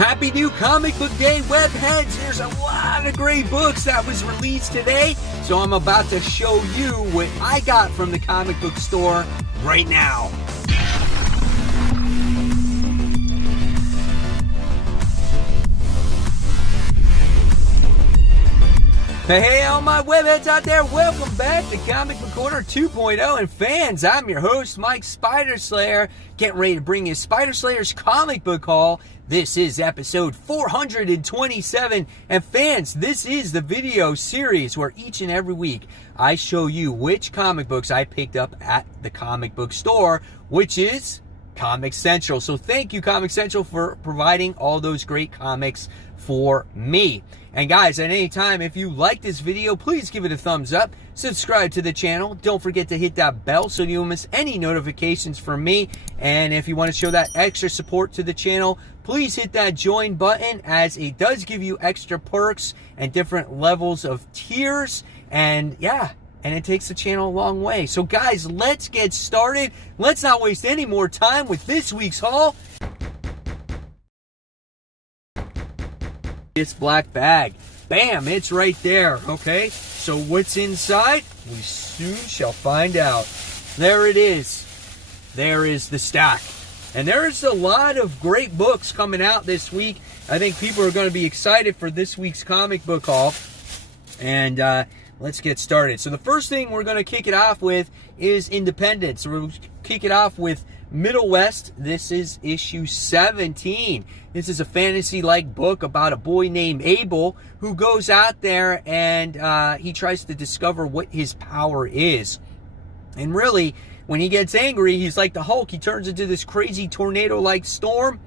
Happy new comic book day, webheads. There's a lot of great books that was released today, so I'm about to show you what I got from the comic book store right now. Hey, all my webheads out there, welcome back to Comic Book Corner 2.0. And fans, I'm your host, Mike Spider Slayer, getting ready to bring you Spider Slayer's comic book haul. This is episode 427. And fans, this is the video series where each and every week I show you which comic books I picked up at the comic book store, which is Comic Central. So thank you, Comic Central, for providing all those great comics for me. And guys, at any time, if you like this video, please give it a thumbs up, subscribe to the channel, don't forget to hit that bell so you don't miss any notifications from me. And if you want to show that extra support to the channel, please hit that join button, as it does give you extra perks and different levels of tiers. And yeah, and it takes the channel a long way. So guys, let's get started. Let's not waste any more time with this week's haul. This black bag. Bam, it's right there, okay? So what's inside? We soon shall find out. There it is. There is the stack. And there's a lot of great books coming out this week. I think people are going to be excited for this week's comic book haul. And let's get started. So the first thing we're going to kick it off with is Independence. So we'll kick it off with Middle West. This is issue 17. This is a fantasy-like book about a boy named Abel who goes out there and he tries to discover what his power is. And really, when he gets angry, he's like the Hulk. He turns into this crazy tornado-like storm.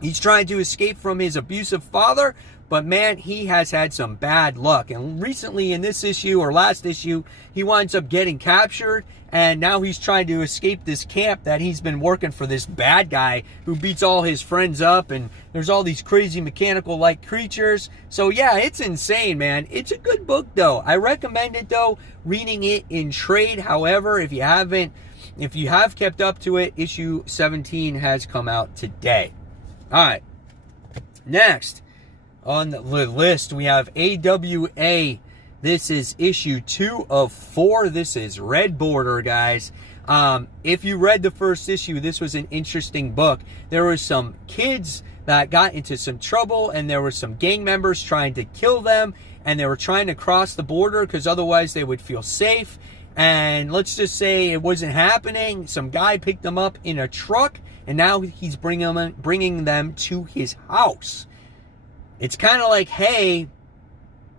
He's trying to escape from his abusive father, but man, he has had some bad luck. And recently in this issue, or last issue, he winds up getting captured, and now he's trying to escape this camp that he's been working for this bad guy who beats all his friends up, and there's all these crazy mechanical-like creatures. So yeah, it's insane, man. It's a good book, though. I recommend it, though, reading it in trade. However, if you have kept up to it, issue 17 has come out today. All right, next on the list, we have AWA. This is issue 2 of 4. This is Red Border, guys. If you read the first issue, this was an interesting book. There were some kids that got into some trouble, and there were some gang members trying to kill them, and they were trying to cross the border because otherwise they would feel safe. And let's just say it wasn't happening. Some guy picked them up in a truck, and now he's bringing them to his house. It's kind of like, hey,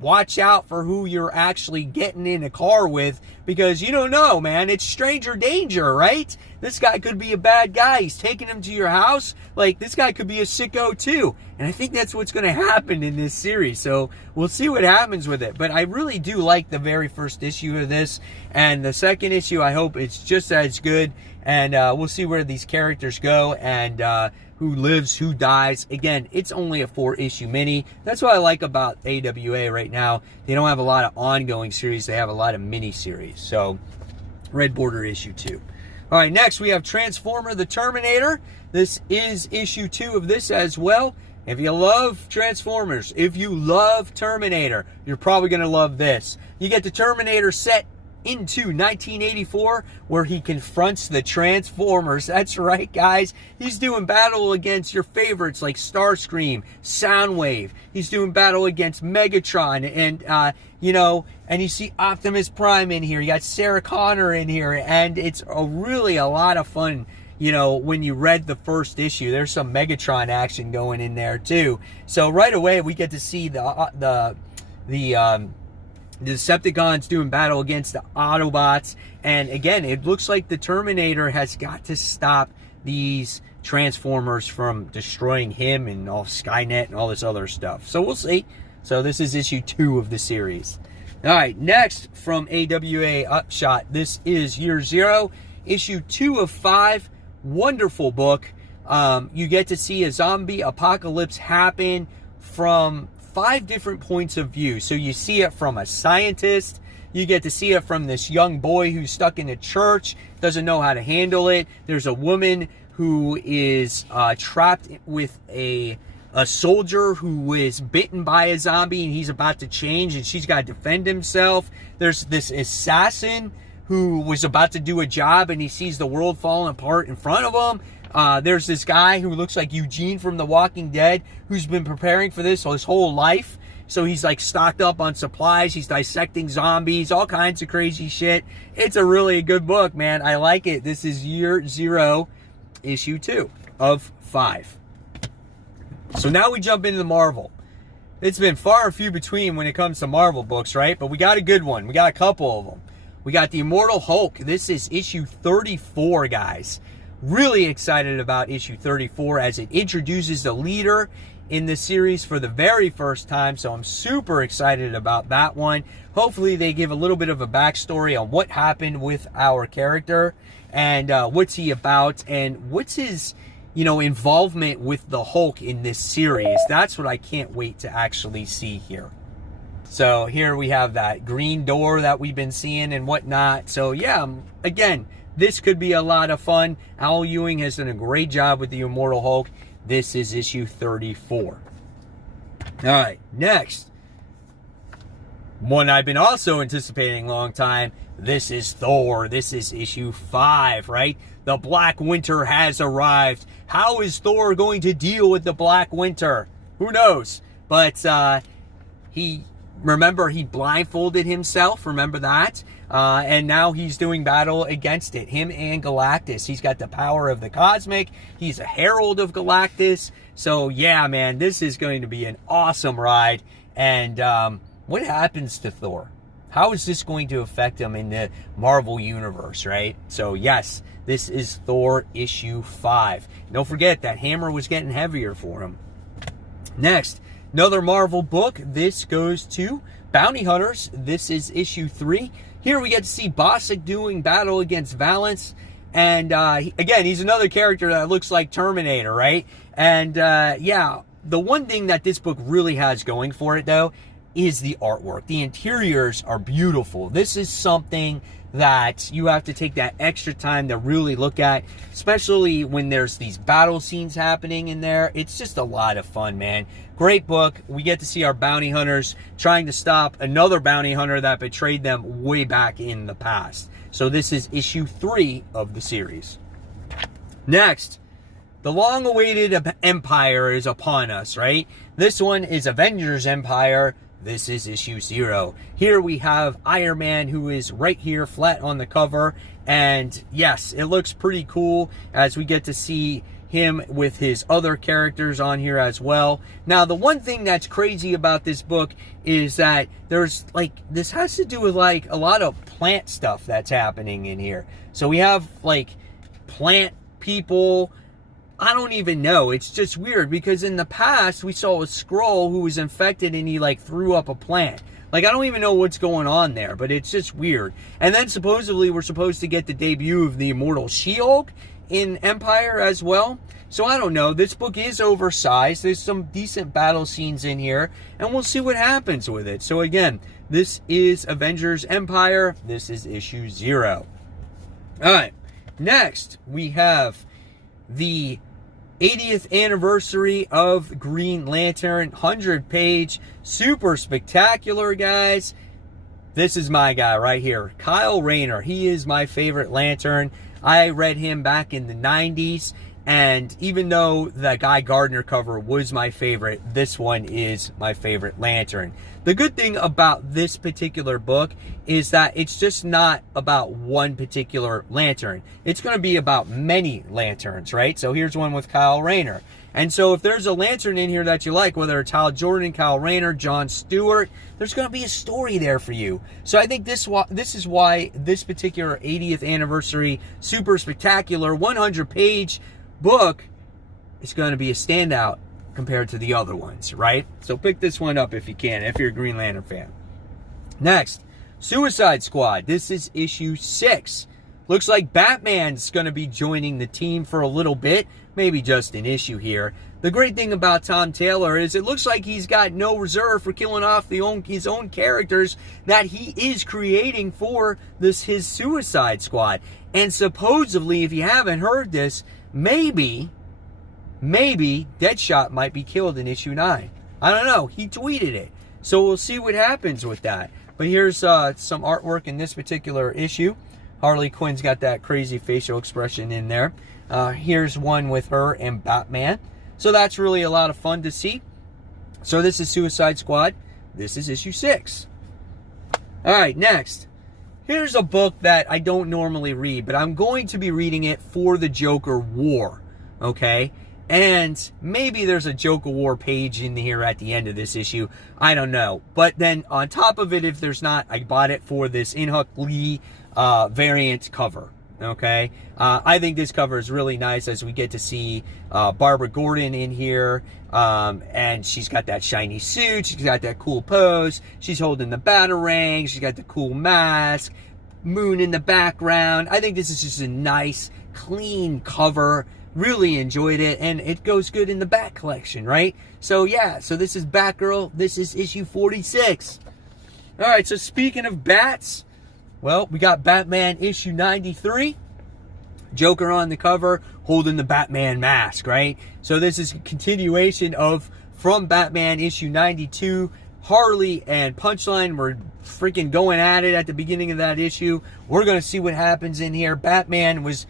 watch out for who you're actually getting in a car with, because you don't know, man. It's stranger danger, right? This guy could be a bad guy. He's taking him to your house. Like, this guy could be a sicko too. And I think that's what's going to happen in this series. So we'll see what happens with it. But I really do like the very first issue of this. And the second issue, I hope it's just as good. And we'll see where these characters go and who lives, who dies. Again, it's only a 4-issue mini. That's what I like about AWA right now. They don't have a lot of ongoing series. They have a lot of mini series. So, Red Border issue 2. All right, next we have Transformer the Terminator. This is issue 2 of this as well. If you love Transformers, if you love Terminator, you're probably going to love this. You get the Terminator set into 1984, where he confronts the Transformers. That's right, guys. He's doing battle against your favorites like Starscream, Soundwave. He's doing battle against Megatron, and and you see Optimus Prime in here. You got Sarah Connor in here, and it's really a lot of fun. You know, when you read the first issue, there's some Megatron action going in there too. So right away, we get to see the Decepticons doing battle against the Autobots. And again, it looks like the Terminator has got to stop these Transformers from destroying him and all Skynet and all this other stuff. So we'll see. So this is issue 2 of the series. All right, next from AWA UPSHOT, this is Year Zero, issue 2 of 5. Wonderful book. You get to see a zombie apocalypse happen from 5 different points of view. So you see it from a scientist, you get to see it from this young boy who's stuck in a church, doesn't know how to handle it. There's a woman who is trapped with a a soldier who is bitten by a zombie and he's about to change and she's got to defend himself. There's this assassin who was about to do a job and he sees the world falling apart in front of him. There's this guy who looks like Eugene from The Walking Dead who's been preparing for this his whole life. So he's like stocked up on supplies. He's dissecting zombies, all kinds of crazy shit. It's a really good book, man. I like it. This is year 0, issue 2 of 5. So now we jump into the Marvel. It's been far and few between when it comes to Marvel books, right? But we got a good one. We got a couple of them. We got the Immortal Hulk. This is issue 34, guys. Really excited about issue 34 as it introduces the leader in the series for the very first time. So I'm super excited about that one. Hopefully they give a little bit of a backstory on what happened with our character and what's he about and what's his involvement with the Hulk in this series. That's what I can't wait to actually see here. So here we have that green door that we've been seeing and whatnot. So yeah, again, this could be a lot of fun. Al Ewing has done a great job with the Immortal Hulk. This is issue 34. All right, next. One I've been also anticipating a long time. This is Thor. This is issue 5, right? The Black Winter has arrived. How is Thor going to deal with the Black Winter? Who knows? But he blindfolded himself. Remember that? And now he's doing battle against it. Him and Galactus. He's got the power of the cosmic. He's a herald of Galactus. So yeah, man, this is going to be an awesome ride. And what happens to Thor? How is this going to affect him in the Marvel Universe, right? So yes, this is Thor issue 5. Don't forget that hammer was getting heavier for him. Next, another Marvel book. This goes to Bounty Hunters. This is issue 3. Here we get to see Bossick doing battle against Valance. And again, he's another character that looks like Terminator, right? And yeah, the one thing that this book really has going for it, though, is the artwork. The interiors are beautiful. This is something that you have to take that extra time to really look at, especially when there's these battle scenes happening in there. It's just a lot of fun, man. Great book. We get to see our bounty hunters trying to stop another bounty hunter that betrayed them way back in the past. So this is issue 3 of the series. Next, the long-awaited Empire is upon us, right? This one is Avengers Empire. This is issue 0. Here we have Iron Man, who is right here flat on the cover. And yes, it looks pretty cool as we get to see him with his other characters on here as well. Now, the one thing that's crazy about this book is that there's this has to do with a lot of plant stuff that's happening in here. So we have plant people. I don't even know. It's just weird because in the past we saw a Skrull who was infected and he threw up a plant. I don't even know what's going on there, but it's just weird. And then supposedly we're supposed to get the debut of the Immortal She-Hulk in Empire as well. So I don't know. This book is oversized. There's some decent battle scenes in here, and we'll see what happens with it. So again, this is Avengers Empire. This is issue 0. All right. Next, we have the 80th anniversary of Green Lantern, 100-page, super spectacular, guys. This is my guy right here, Kyle Rayner. He is my favorite Lantern. I read him back in the 90s, and even though the Guy Gardner cover was my favorite, this one is my favorite Lantern. The good thing about this particular book is that it's just not about one particular Lantern. It's going to be about many Lanterns, right? So here's one with Kyle Rayner. And so if there's a Lantern in here that you like, whether it's Hal Jordan, Kyle Rayner, John Stewart, there's going to be a story there for you. So I think this is why this particular 80th anniversary super spectacular 100-page book is going to be a standout compared to the other ones, right? So pick this one up if you can, if you're a Green Lantern fan. Next, Suicide Squad. This is issue 6. Looks like Batman's going to be joining the team for a little bit, maybe just an issue here. The great thing about Tom Taylor is it looks like he's got no reserve for killing off his own characters that he is creating for his Suicide Squad. And supposedly, if you haven't heard this, maybe maybe Deadshot might be killed in issue 9. I don't know. He tweeted it. So we'll see what happens with that. But here's some artwork in this particular issue. Harley Quinn's got that crazy facial expression in there. Here's one with her and Batman. So that's really a lot of fun to see. So this is Suicide Squad. This is issue 6. All right, next. Here's a book that I don't normally read, but I'm going to be reading it for the Joker War, okay? And maybe there's a Joker War page in here at the end of this issue. I don't know. But then on top of it, if there's not, I bought it for this In-Huck Lee variant cover, okay? I think this cover is really nice as we get to see Barbara Gordon in here. And she's got that shiny suit. She's got that cool pose. She's holding the batarang. She's got the cool mask. Moon in the background. I think this is just a nice, clean cover. Really enjoyed it. And it goes good in the Bat collection, right? So, yeah. So, this is Batgirl. This is issue 46. All right. So, speaking of bats, well, we got Batman issue 93. Joker on the cover holding the Batman mask, right? So this is a continuation of from Batman issue 92. Harley and Punchline were freaking going at it at the beginning of that issue. We're going to see what happens in here. Batman was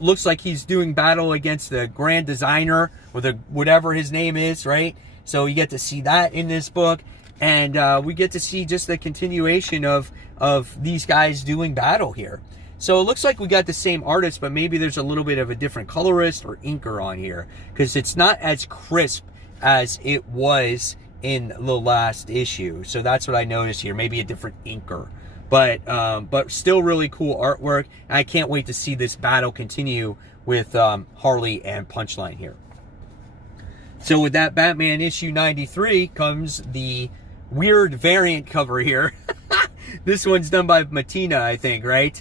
looks like he's doing battle against the Grand Designer or the whatever his name is, right? So you get to see that in this book. And we get to see just the continuation of these guys doing battle here. So it looks like we got the same artist, but maybe there's a little bit of a different colorist or inker on here because it's not as crisp as it was in the last issue. So that's what I noticed here. Maybe a different inker, but still really cool artwork. And I can't wait to see this battle continue with Harley and Punchline here. So with that Batman issue 93 comes the weird variant cover here. This one's done by Matina, I think, right?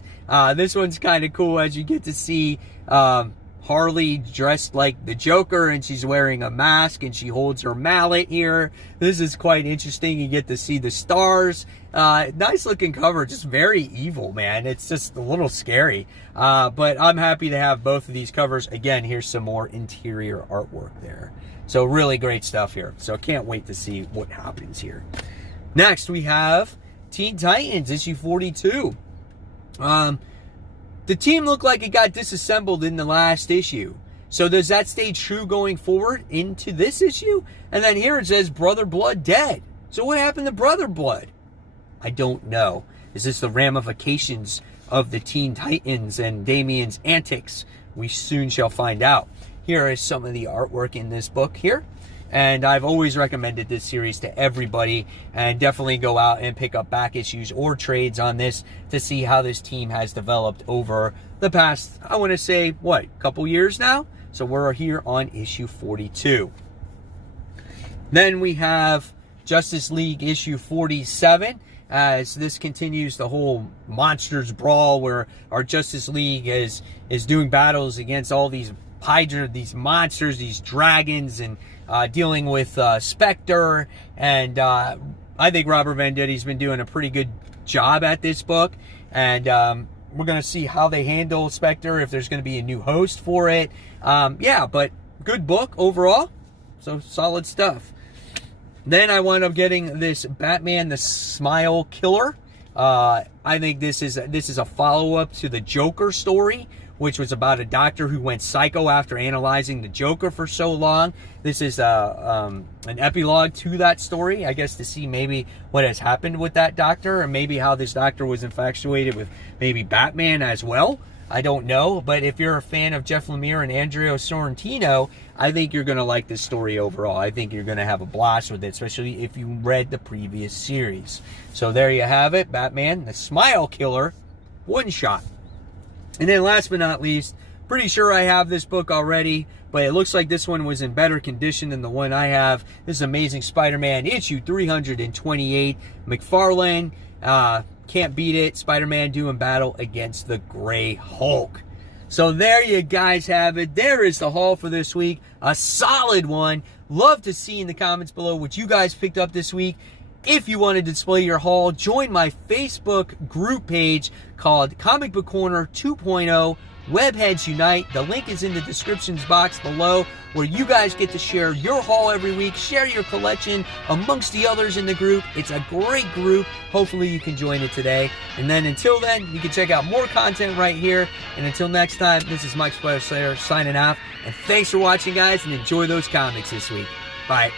This one's kind of cool as you get to see Harley dressed like the Joker, and she's wearing a mask, and she holds her mallet here. This is quite interesting. You get to see the stars. Nice looking cover, just very evil, man. It's just a little scary. But I'm happy to have both of these covers. Again, here's some more interior artwork there. So really great stuff here. So can't wait to see what happens here. Next, we have Teen Titans, issue 42. The team looked like it got disassembled in the last issue. So does that stay true going forward into this issue? And then here it says Brother Blood dead. So what happened to Brother Blood? I don't know. Is this the ramifications of the Teen Titans and Damian's antics? We soon shall find out. Here is some of the artwork in this book here. And I've always recommended this series to everybody. And definitely go out and pick up back issues or trades on this to see how this team has developed over the past, I want to say, what, couple years now? So we're here on issue 42. Then we have Justice League issue 47. As this continues the whole monsters brawl where our Justice League is doing battles against all these Hydra, these monsters, these dragons, and dealing with Spectre. And I think Robert Venditti's been doing a pretty good job at this book. And we're going to see how they handle Spectre, if there's going to be a new host for it. Yeah, but good book overall. So solid stuff. Then I wound up getting this Batman the Smile Killer. I think this is a follow-up to the Joker story, which was about a doctor who went psycho after analyzing the Joker for so long. This is an epilogue to that story, I guess, to see maybe what has happened with that doctor, or maybe how this doctor was infatuated with maybe Batman as well. I don't know, but if you're a fan of Jeff Lemire and Andrea Sorrentino, I think you're going to like this story overall. I think you're going to have a blast with it, especially if you read the previous series. So there you have it, Batman, the Smile Killer, one shot. And then last but not least, pretty sure I have this book already, but it looks like this one was in better condition than the one I have. This is Amazing Spider-Man issue 328, McFarlane. Can't beat it. Spider-Man doing battle against the Gray Hulk. So there you guys have it. There is the haul for this week. A solid one. Love to see in the comments below what you guys picked up this week. If you want to display your haul, join my Facebook group page called Comic Book Corner 2.0 Webheads Unite. The link is in the descriptions box below, where you guys get to share your haul every week, share your collection amongst the others in the group. It's a great group. Hopefully you can join it today. And then until then, you can check out more content right here. And until next time, this is Mike Spider Slayer signing off. And thanks for watching, guys, and enjoy those comics this week. Bye.